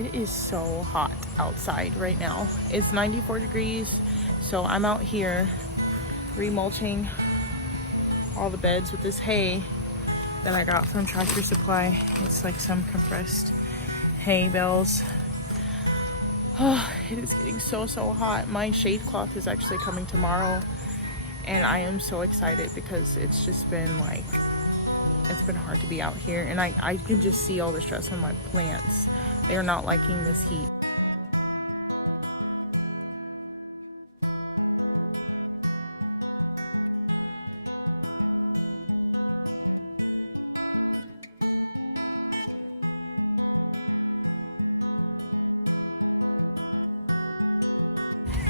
It is so hot outside right now. It's 94 degrees, so I'm out here remulching all the beds with this hay that I got from Tractor Supply. It's like some compressed hay bales. Oh, it is getting so hot. My shade cloth is actually coming tomorrow, and I am so excited because it's just been like, it's been hard to be out here, and I can just see all the stress on my plants. They are not liking this heat.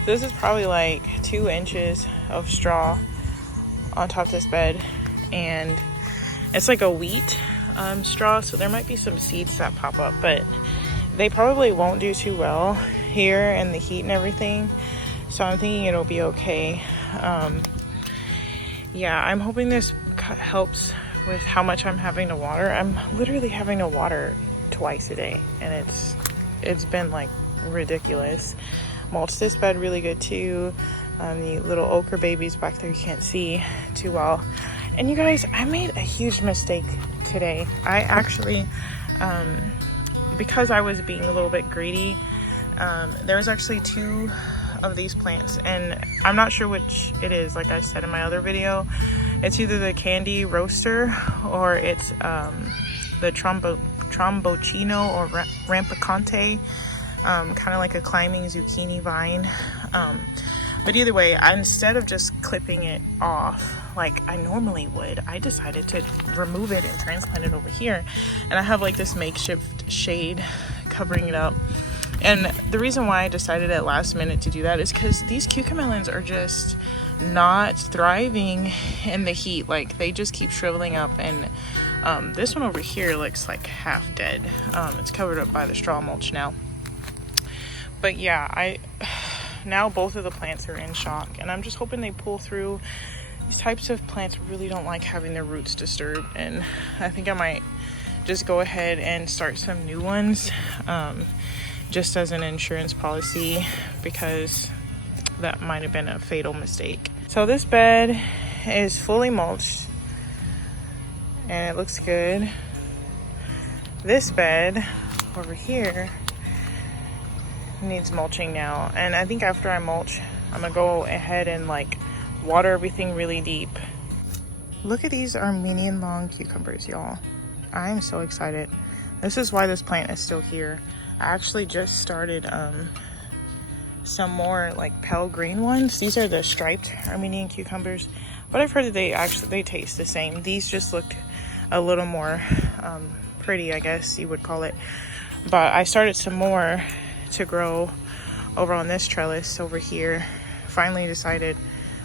This is probably like 2 inches of straw on top of this bed, and it's like a wheat straw, so there might be some seeds that pop up, but they probably won't do too well here in the heat and everything, so I'm thinking it'll be okay. Yeah, I'm hoping this helps with how much I'm having to water. I'm literally having to water twice a day, and it's been like ridiculous. Mulched this bed really good too. The little ochre babies back there, you can't see too well. And you guys, I made a huge mistake today. I actually, because I was being a little bit greedy, there was actually 2 of these plants, and I'm not sure which it is. Like I said in my other video, it's either the candy roaster or it's the tromboncino or rampicante. Kind of like a climbing zucchini vine. But either way, instead of just clipping it off like I normally would, I decided to remove it and transplant it over here. And I have like this makeshift shade covering it up. And the reason why I decided at last minute to do that is because these cucamelons are just not thriving in the heat. Like they just keep shriveling up, and this one over here looks like half dead. It's covered up by the straw mulch now. But yeah, now both of the plants are in shock, and I'm just hoping they pull through. These types of plants really don't like having their roots disturbed, and I think I might just go ahead and start some new ones, just as an insurance policy, because that might have been a fatal mistake. So this bed is fully mulched, and it looks good. This bed over here needs mulching now, and I think after I mulch, I'm gonna go ahead and like water everything really deep. Look at these Armenian long cucumbers, y'all. I'm so excited. This is why this plant is still here. I actually just started some more like pale green ones. These are the striped Armenian cucumbers, but I've heard that they taste the same. These just look a little more pretty, I guess you would call it. But I started some more to grow over on this trellis over here. Finally decided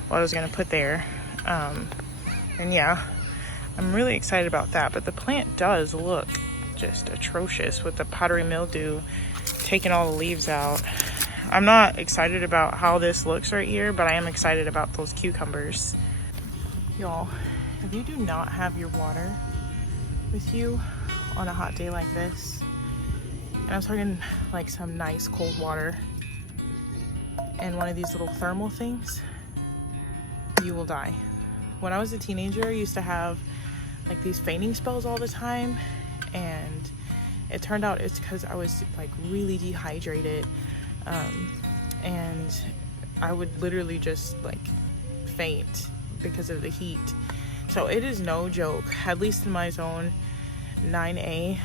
what I was going to put there, and yeah, I'm really excited about that. But the plant does look just atrocious with the powdery mildew taking all the leaves out. I'm not excited about how this looks right here, but I am excited about those cucumbers. Y'all, if you do not have your water with you on a hot day like this, and I'm talking like some nice cold water and one of these little thermal things, you will die. When I was a teenager, I used to have like these fainting spells all the time, and it turned out it's because I was like really dehydrated, and I would literally just like faint because of the heat. So it is no joke, at least in my zone 9A.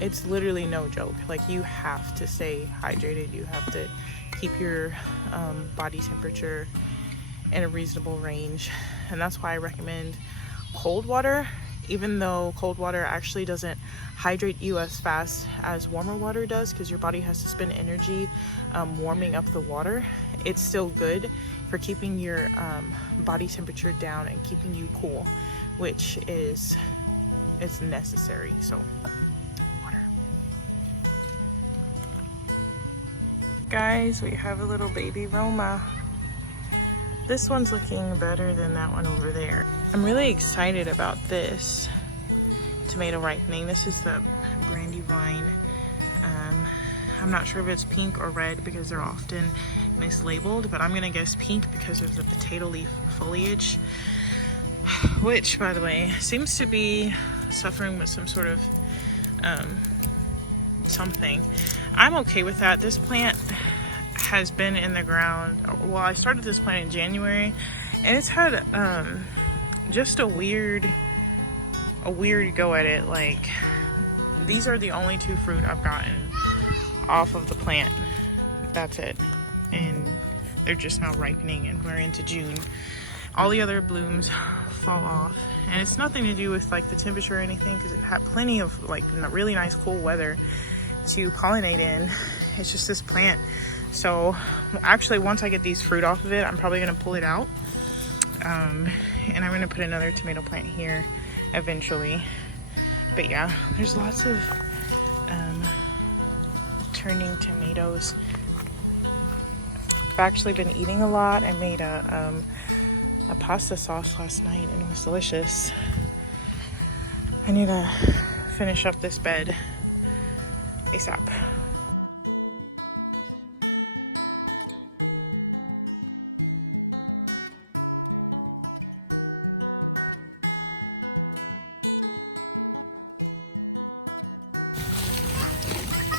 It's literally no joke. Like you have to stay hydrated. You have to keep your body temperature in a reasonable range, and that's why I recommend cold water. Even though cold water actually doesn't hydrate you as fast as warmer water does, because your body has to spend energy warming up the water, it's still good for keeping your body temperature down and keeping you cool, which is it's necessary. So guys, we have a little baby Roma. This one's looking better than that one over there. I'm really excited about this tomato ripening. This is the Brandywine I'm not sure if it's pink or red because they're often mislabeled, but I'm gonna guess pink because of the potato leaf foliage, which, by the way, seems to be suffering with some sort of something. I'm okay with that. This plant has been in the ground. Well, I started this plant in January, and it's had just a weird go at it. Like, these are the only 2 fruit I've gotten off of the plant. That's it. And they're just now ripening, and we're into June. All the other blooms fall off, and it's nothing to do with like the temperature or anything, because it had plenty of like really nice cool weather to pollinate in. It's just this plant. So actually, once I get these fruit off of it, I'm probably gonna pull it out, and I'm gonna put another tomato plant here eventually. But yeah, there's lots of turning tomatoes. I've actually been eating a lot. I made a pasta sauce last night, and it was delicious. I need to finish up this bed ASAP.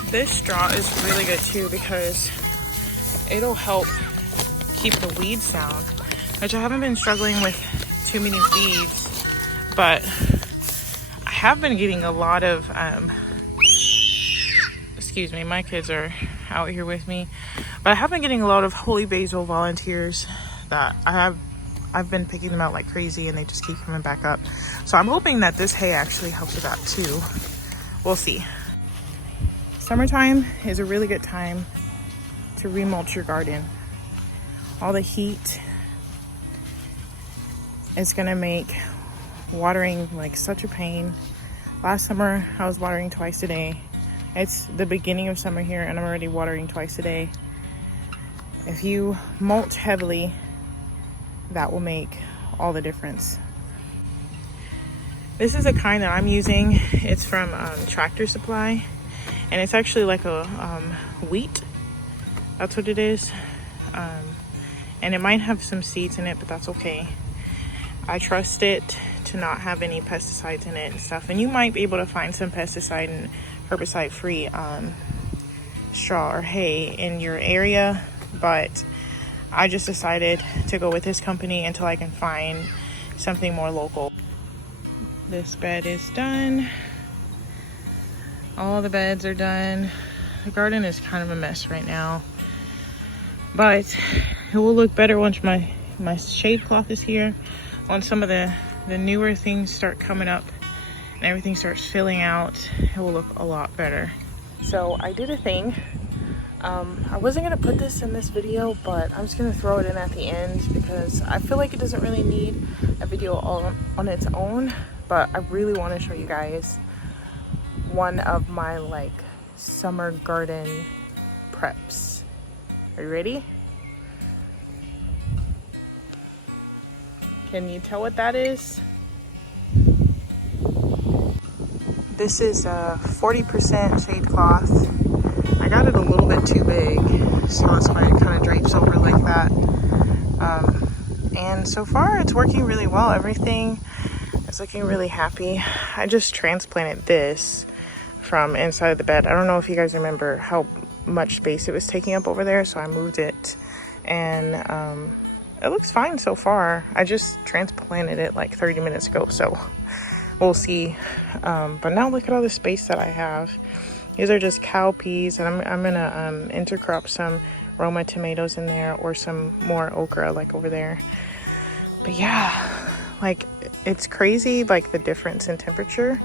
This straw is really good too because it'll help keep the weeds down, which I haven't been struggling with too many weeds, but I have been getting a lot of excuse me, my kids are out here with me, but I have been getting a lot of holy basil volunteers that I've been picking them out like crazy, and they just keep coming back up. So I'm hoping that this hay actually helps with that too. We'll see. Summertime is a really good time to remulch your garden. All the heat is gonna make watering like such a pain. Last summer I was watering twice a day. It's the beginning of summer here, and I'm already watering twice a day. If you mulch heavily, that will make all the difference. This is a kind that I'm using. It's from Tractor Supply, and it's actually like a wheat. That's what it is. And it might have some seeds in it, but that's okay. I trust it to not have any pesticides in it and stuff. And you might be able to find some pesticide and herbicide free straw or hay in your area, but I just decided to go with this company until I can find something more local. This bed is done. All the beds are done. The garden is kind of a mess right now, but it will look better once my shade cloth is here. Once some of the newer things start coming up and everything starts filling out, it will look a lot better. So I did a thing. I wasn't gonna put this in this video, but I'm just gonna throw it in at the end because I feel like it doesn't really need a video all on its own, but I really want to show you guys one of my like summer garden preps. Are you ready? Can you tell what that is? This is a 40% shade cloth. I got it a little bit too big, so that's why it kind of drapes over like that. And so far it's working really well. Everything is looking really happy. I just transplanted this from inside of the bed. I don't know if you guys remember how much space it was taking up over there, so I moved it, and it looks fine so far. I just transplanted it like 30 minutes ago, so we'll see. But now look at all the space that I have. These are just cowpeas, and I'm gonna intercrop some Roma tomatoes in there, or some more okra like over there. But yeah, like it's crazy, like the difference in temperature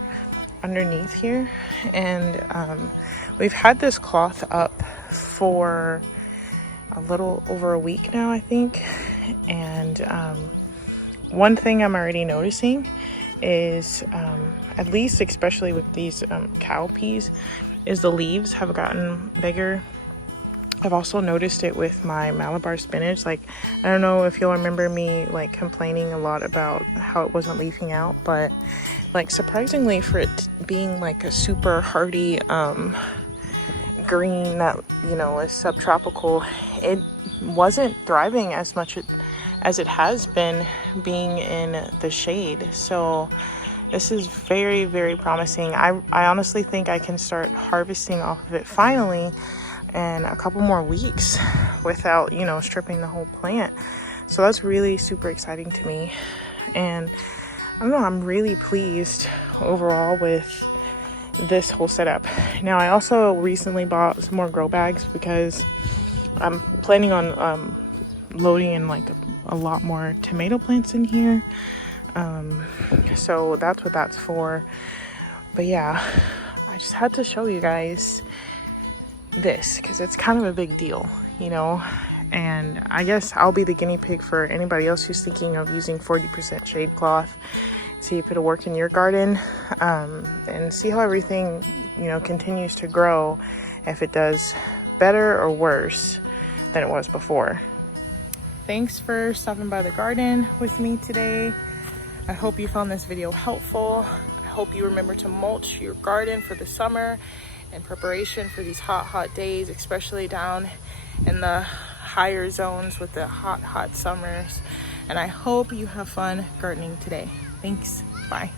underneath here. And we've had this cloth up for a little over a week now, I think. And one thing I'm already noticing is, at least especially with these cowpeas, is the leaves have gotten bigger. I've also noticed it with my Malabar spinach. Like, I don't know if you'll remember me like complaining a lot about how it wasn't leafing out, but like surprisingly, for it being like a super hardy green that, you know, is subtropical, it wasn't thriving as much as it has been being in the shade. So this is very, very promising. I honestly think I can start harvesting off of it finally in a couple more weeks without, you know, stripping the whole plant. So that's really super exciting to me. And I don't know, I'm really pleased overall with this whole setup. Now, I also recently bought some more grow bags because I'm planning on loading in like a lot more tomato plants in here. So that's what that's for. But yeah, I just had to show you guys this because it's kind of a big deal, you know. And I guess I'll be the guinea pig for anybody else who's thinking of using 40% shade cloth. See if it'll work in your garden, and see how everything, you know, continues to grow, if it does better or worse than it was before. Thanks for stopping by the garden with me today. I hope you found this video helpful. I hope you remember to mulch your garden for the summer in preparation for these hot days, especially down in the higher zones with the hot summers. And I hope you have fun gardening today. Thanks. Bye.